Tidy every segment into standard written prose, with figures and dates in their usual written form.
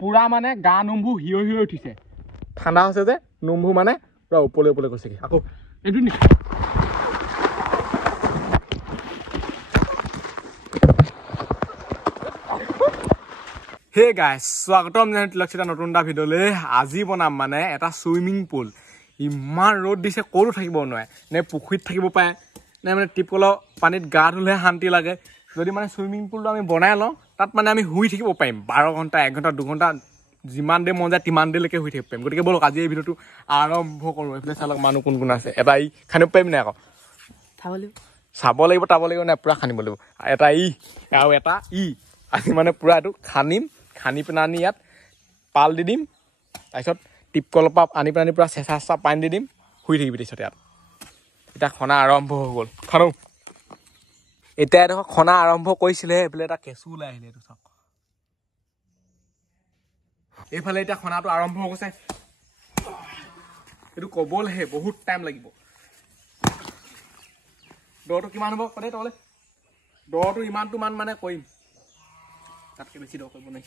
পুৰা মানে গা নোমবোৰ হিয় হিয় উঠিছে ঠাণ্ডা হৈছে যে নোমবোৰ মানে পুৰা ওপৰলৈ ওপৰলৈ গৈছেগে আকৌ এইটো নি হে গাইছ স্বাগতম লক্ষিতা নতুন এটা ভিডিঅ'লৈ আজি বনাম মানে এটা চুইমিং পুল ইমান ৰ'দ দিছে ক'তো থাকিব নোৱাৰে নে পুখুৰীত থাকিব পাৰে নে মানে টিপকলৰ পানীত গা ধুলে শান্তি লাগে যদি মানে চুইমিং পুলটো আমি বনাই লওঁ তাত মানে আমি শুই থাকিব পাৰিম 12 ঘণ্টা 1 ঘণ্টা 2 ঘণ্টা যিমান দেৰি মন যায় তিমান দেৰিলৈকে শুই থাকিব পাৰিম গতিকে বলক আজি এই ভিডিঅ'টো আৰম্ভ কৰোঁ এইফালে চালক মানুহ কোন কোন আছে এটা ই খানিব পাৰিম নাই আকৌ চাব লাগিব টাব লাগিব নাই পুৰা খানিব লাগিব এটা ই আৰু এটা ই আজি মানে পুৰা এইটো খানিম খানি পিনে আনি ইয়াত পাল দি দিম তাৰপিছত টিপকলৰ পৰা আনি পিনে পুৰা চেঁচা চেঁচা পানী দি দিম শুই থাকিবি তাৰপিছত ইয়াত এতিয়া খনা আৰম্ভ হৈ গ'ল খানো এতিয়া এডোখৰ খনা আৰম্ভ কৰিছিলে এইফালে এটা কেঁচু ওলাই আহিলে এইটো চাওক এইফালে এতিয়া খনাটো আৰম্ভ হৈ গৈছে এইটো ক'বলৈহে বহুত টাইম লাগিব দৰটো কিমান হ'ব কলে তলে দৰটো ইমানটো মান মানে কৰিম তাতকে বেছি দৰ কৰিব নাই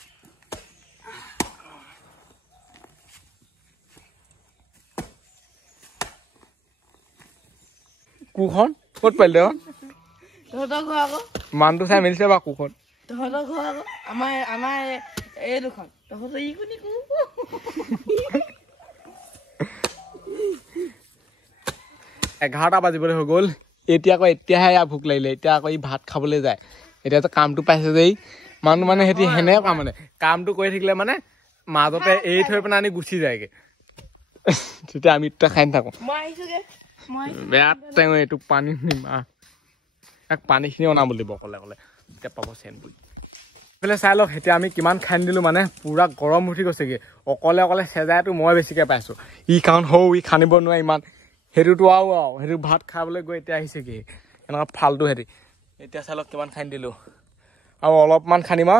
কুখন ক'ত পাইলে দেখোন তহঁতৰ ঘৰ আকৌ মানটো চাই মিলিছে বা কুখন তহঁতৰ ঘৰ আকৌ আমাৰ এই দুখন তহঁতৰ ই কোনি কো 11টা বাজিবলৈ হৈ গ'ল এতিয়া আকৌ এতিয়াহে ভোক লাগিলে এতিয়া আকৌ ই ভাত খাবলৈ যায় এতিয়াতো কামটো পাইছে যে মানুহ মানে সেতি হেনে কাম মানে কামটো কৰি থাকিলে মানে মাজতে এৰি থৈ পিনে আনি গুচি যায়গে তেতিয়া আমি দুটা খাই নাথাকো বেয়া টেঙৰ এইটো পানী নিম এক পানীখিনি অনাব লাগিব অকলে অকলে এতিয়া পাব চেন বুলি এইফালে চাই লওক এতিয়া আমি কিমান খাই দিলোঁ মানে পুৰা গৰম উঠি গৈছেগে অকলে অকলে চেজাইটো মই বেছিকৈ পাইছোঁ ই কাৰণ সৌ ই খানিব নোৱাৰে ইমান সেইটোতো আৰু সেইটো ভাত খাবলৈ গৈ এতিয়া আহিছেগে এনেকুৱা ফাল্টু হেৰি এতিয়া চাই লওক কিমান খাই দিলোঁ আৰু অলপমান খানিম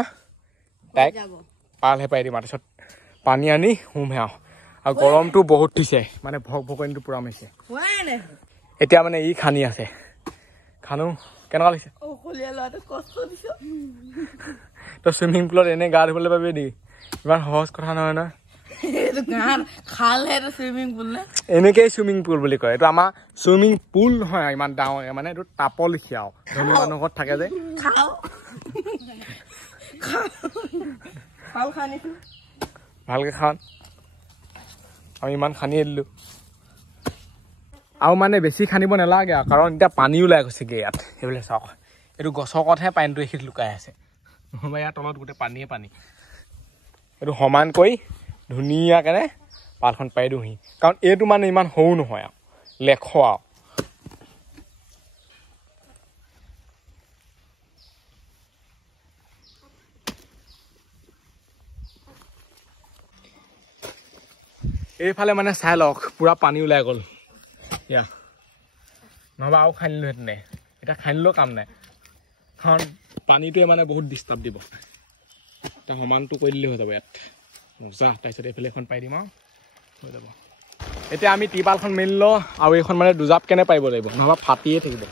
তাইক পালহে পাই দিম তাৰপিছত পানী আনি শুমহে আৰু গৰমটো বহুত উঠিছে মানে ভক ভকনিটো পুৰা মাৰিছে এতিয়া মানে ই খানি আছে খানো কেনেকুৱা লাগিছে তই চুইমিং পুলত এনে গা ধুবলৈ পাবি নেকি ইমান সহজ কথা নহয় নহয় এনেকেই চুইমিং পুল বুলি কয় এইটো আমাৰ চুইমিং পুল নহয় ইমান ডাঙৰ মানে এইটো টাপৰ লিখীয়া আৰু ধনী মানুহৰ ঘৰত থাকে যে ভালকে খাওঁ আমি ইমান খানিয়ে দিলোঁ আৰু মানে বেছি খানিব নালাগে আৰু কাৰণ এতিয়া পানী ওলাই গৈছেগৈ ইয়াত সেইবোলে চাওক এইটো গছৰ কতহে পানীটো এইখিনিত লুকাই আছে নহ'বা ইয়াৰ তলত গোটেই পানীয়ে পানী এইটো সমান কৰি ধুনীয়াকৈ পালখন পাৰি দিওঁহি কাৰণ এইটো মানে ইমান সৰু নহয় আৰু লেখ আৰু এইফালে মানে চাই লওক পুৰা পানী ওলাই গ'ল ইয়া নহ'বা আৰু খাই নিলোহেঁতেন এতিয়া খাই নিলেও কাম নাই কাৰণ পানীটোৱে মানে বহুত ডিষ্টাৰ্ব দিব এতিয়া সমানটো কৰি দিলে হৈ যাব ইয়াত মজা তাৰপিছত এইফালে এখন পাই দিম আৰু হৈ যাব এতিয়া আমি টিপালখন মেলি লওঁ আৰু এইখন মানে দুজাপ কেনে পাৰিব লাগিব নহ'বা ফাটিয়ে থাকিব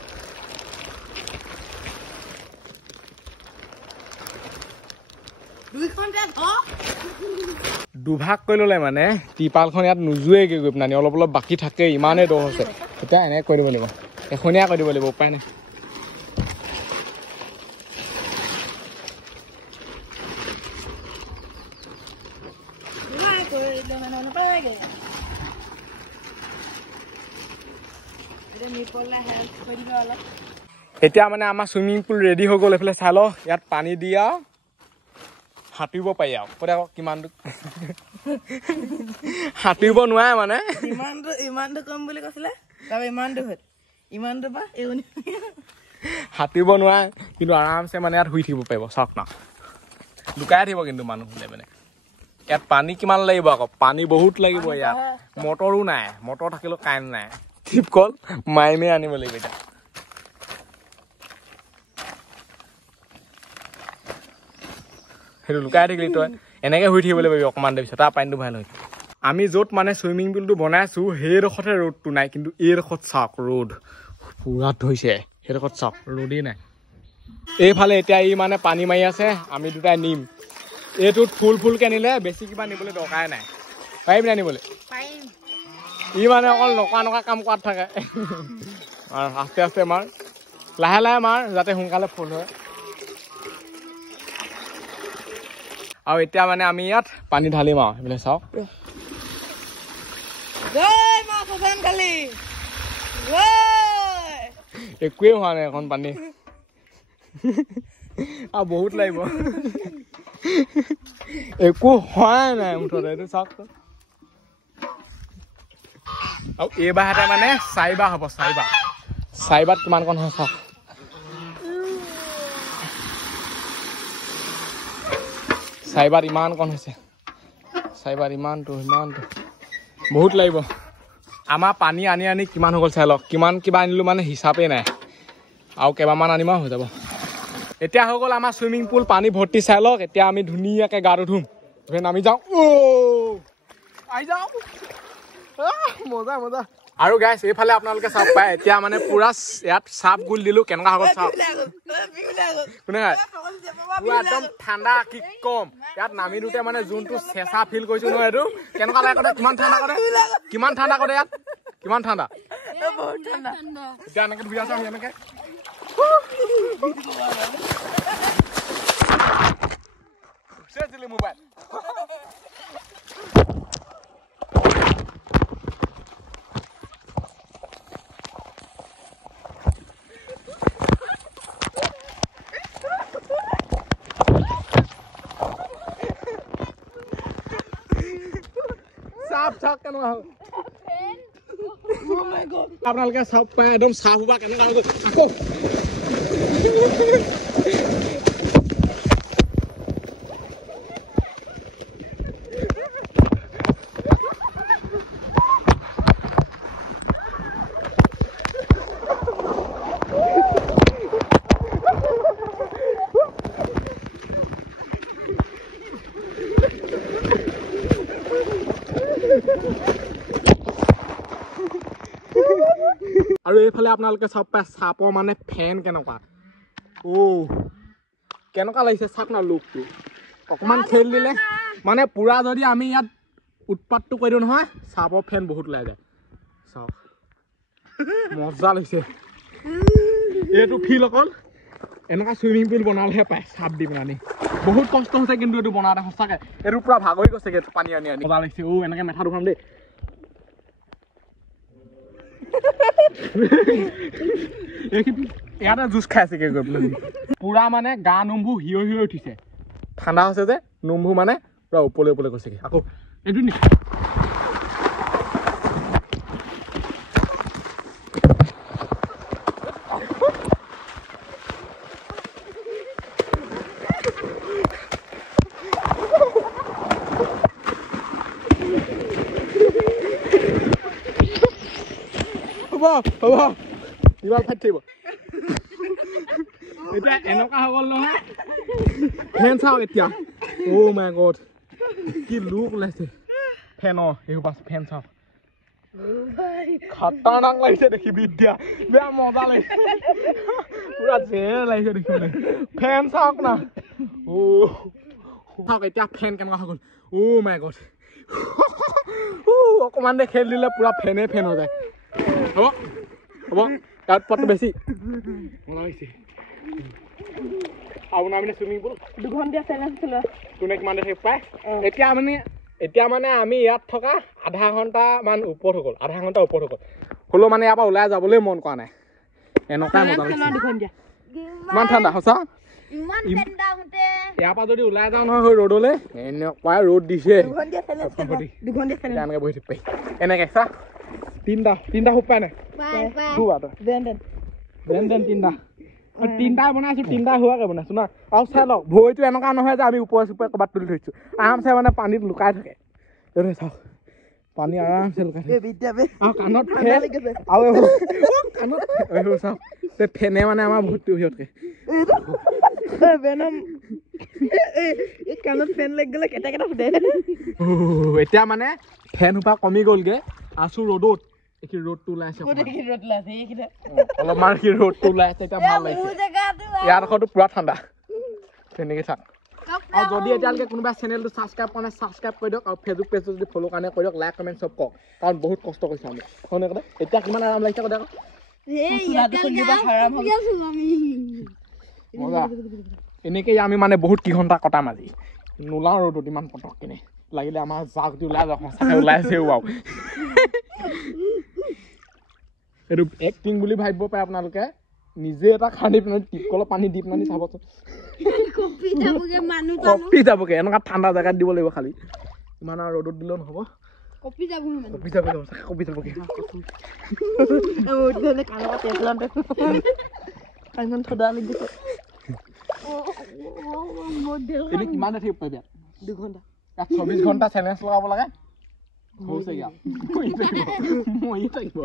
দুভাগ কৰি ল'লে মানে টিপালখন ইয়াত নোজোৱেগৈ গৈ পিনে অলপ অলপ বাকী থাকে ইমানেই দ হৈছে এতিয়া এনেকৈ কৰি দিব লাগিব এখনীয়া কৰি দিব লাগিব উপায় নাই এতিয়া মানে আমাৰ চুইমিং পুল ৰেডি হৈ গ'ল এইফালে চাই লওক ইয়াত পানী দি আৰু সাঁতুৰিব পাৰি আৰু কৈ আকৌ কিমানটো সাঁতুৰিব নোৱাৰে মানে ইমানটো কম বুলি কৈছিলে ইমানটো বা সাঁতুৰিব নোৱাৰে কিন্তু আৰামছে মানে ইয়াত শুই থাকিব পাৰিব চাওক না লুকাই থাকিব কিন্তু মানুহ হ'লে মানে ইয়াত পানী কিমান লাগিব আকৌ পানী বহুত লাগিব ইয়াত মটৰো নাই মটৰ থাকিলেও কাৰেণ্ট নাই টিপকল মাৰি আনিব লাগিব এতিয়া সেইটো লুকাই থাকিলি তই এনেকৈ শুই থাকিবলৈ পাৰিবি অকণমান দেৰি পিছত তাৰ পানীটো ভাল হয় আমি য'ত মানে চুইমিং পুলটো বনাইছোঁ সেইডোখৰতে ৰ'দটো নাই কিন্তু এইডোখৰত চাওক ৰ'দ পুৰা ধৰিছে সেইডোখৰত চাওক ৰ'দেই নাই এইফালে এতিয়া ই মানে পানী মাৰি আছে আমি দুটাই নিম এইটোত ফুলকে নিলে বেছি কিবা নিবলৈ দৰকাৰে নাই পাৰিবি নাই নিবলৈ পাৰিম ই মানে অকল নকা কাম কৰাত থাকে আৰু আস্তে আস্তে মাৰ লাহে লাহে মাৰ যাতে সোনকালে ফুল হয় আৰু এতিয়া মানে আমি ইয়াত পানী ঢালিম আৰু সেইফালে চাওক একোৱেই হোৱা নাই এখন পানী আৰু বহুত লাগিব একো হোৱাই নাই মুঠতে এইটো চাওক আৰু এইবাৰতে মানে 4বাৰ হ'ব 4বাৰত কিমান কণ হয় চাওক চাৰিবাৰ ইমান কণ হৈছে 4বাৰ ইমানটো বহুত লাগিব আমাৰ পানী আনি কিমান হৈ গ'ল চাই লওক কিমান কিবা আনিলোঁ মানে হিচাপেই নাই আৰু কেইবামান আনিম আৰু হৈ যাব এতিয়া হৈ গ'ল আমাৰ চুইমিং পুল পানী ভৰ্তি চাই লওক এতিয়া আমি ধুনীয়াকৈ গাটো ধুম নামি যাওঁ আহি যাওঁ মজা আৰু গাইছ এইফালে আপোনালোকে চাওক পায় এতিয়া মানে পুৰা ইয়াত চাপ গুল দিলোঁ কেনেকুৱা হৈ গ'ল চাওক কোনে পুৰা একদম ঠাণ্ডা কি কম ইয়াত নামি দিওঁতে মানে যোনটো চেঁচা ফিল কৰিছোঁ নহয় এইটো কেনেকুৱা লাগে কিমান ঠাণ্ডা কৰে ইয়াত কিমান ঠাণ্ডা এতিয়া এনেকৈ ধুই আছোঁ আমি এনেকৈ মোবাইল আপোনালোকে চাপ পাই একদম চাহ হোৱা কেনেকুৱা হৈ গ'ল আকৌ আৰু এইফালে আপোনালোকে চাপ পাই চাপৰ মানে ফেন কেনেকুৱা কেনেকুৱা লাগিছে চাওক না লুকটো অকণমান খেল দিলে মানে পুৰা যদি আমি ইয়াত উৎপাতটো কৰি দিওঁ নহয় চাপৰ ফেন বহুত ওলাই যায় চাওক মজা লাগিছে এইটো ফিল অকল এনেকুৱা চুইমিং পুল বনালেহে পায় চাপ দি পেলাই বহুত কষ্ট হৈছে কিন্তু এইটো বনাওঁতে সঁচাকৈ এইটো পুৰা ভাগৰি গৈছেগৈ পানী আনি মজা লাগিছে এনেকৈ মেথা দুখাম দেই ইয়াতে জুচ খাইছেগে গৈ পেলাই পুৰা মানে গা নোমবোৰ হিয় উঠিছে ঠাণ্ডা হৈছে যে নোমবোৰ মানে পুৰা ওপৰলৈ গৈছেগে আকৌ এইটো নি হ'ব ইবাৰ ফাটি থাকিব এতিয়া এনেকুৱা হৈ গ'ল নহয় ফেন চাওক এতিয়া মাই গড কি লুক ওলাইছে ফেনৰ এইসোপা ফেন চাওক খাতাৰনাক লাগিছে দেখিবি এতিয়া বেয়া মজা লাগিছে পুৰা জেৰ লাগিছে দেখিবলৈ ফেন চাওক না চাওক এতিয়া ফেন কেনেকুৱা হৈ গ'ল মাই গড অকণমান দে খেল দিলে পুৰা ফেন হৈ যায় হ'ব তাত পটটো বেছি মজা লাগিছে আপোনাৰ মানে চুইমিং পুল 2 ঘণ্টা চেলেঞ্জ চলোৱা কোনে কিমান দেৰি পায় এতিয়া মানে আমি ইয়াত থকা আধা ঘণ্টামান ওপৰত হৈ গ'ল হ'লেও মানে ইয়াৰ পৰা ওলাই যাবলৈ মন কৰা নাই এনেকুৱাই মজা লাগিছে ইমান ঠাণ্ডা সঁচা ইয়াৰ পৰা যদি ওলাই যাওঁ নহয় ৰ'দলৈ এনেকুৱাই ৰ'দ দিছে এনেকৈ বহি থাকিব পাৰি এনেকৈ চা তিনিটা সোপ পাই নাই তিনিটাই বনাইছো তিনিটাই হোৱাকৈ বনাইছো না আৰু চাই লওক ভৰিটো এনেকুৱা নহয় যে আমি ওপৰে চুপৰে ক'ৰবাত তুলি থৈছোঁ আৰামছে মানে পানীত লুকাই থাকে চাওক পানী আৰামছে লুকাই থাকে আৰু কাণত চাওক ফেনে মানে আমাৰ বহুত সিহঁতকে এতিয়া মানে ফেন সোপা কমি গ'লগে আছো ৰ'দত ৰ'দটো ওলাইছে অলপমান ৰ'দটো ওলাইছে এতিয়া ভাল লাগিছে ইয়াৰ ডোখৰটো পুৰা ঠাণ্ডা তেনেকৈ চাওক আৰু যদি এতিয়ালৈকে কোনোবা চেনেলটো ছাবস্ক্ৰাইব কৰা নাই ছাবস্ক্ৰাইব কৰি দিয়ক আৰু ফেচবুক পেজটো যদি ফ'ল' কাৰণে কৰি দিয়ক লাইক কমেণ্ট চব কওক কাৰণ বহুত কষ্ট কৰিছোঁ আমি হয়নে কথা এতিয়া কিমান আৰাম লাগিছে কথা মজা এনেকেই আমি মানে বহুত কেইঘণ্টা কটাম আজি নোলাওঁ ৰ'দত ইমান পটক কিনে লাগিলে আমাৰ জাক দি ওলাই যাওক সঁচাকৈ ওলাই আছে বাৰু এইটো এক্টিং বুলি ভাবিব পাৰে আপোনালোকে নিজে এটা খান্দি পিনে টিপকলৰ পানী দি পিনে চাবচোন কপি যাবগে এনেকুৱা ঠাণ্ডা জেগাত দিব লাগিব খালি ইমান আৰু ৰ'দত দিলেও নহ'ব কপি যাবগে এনে কিমান থাকিব পাৰিবি 2 ঘণ্টা 24 ঘণ্টা চেলেঞ্জ লগাব লাগে হৈছেগে আৰু মৰি থাকিব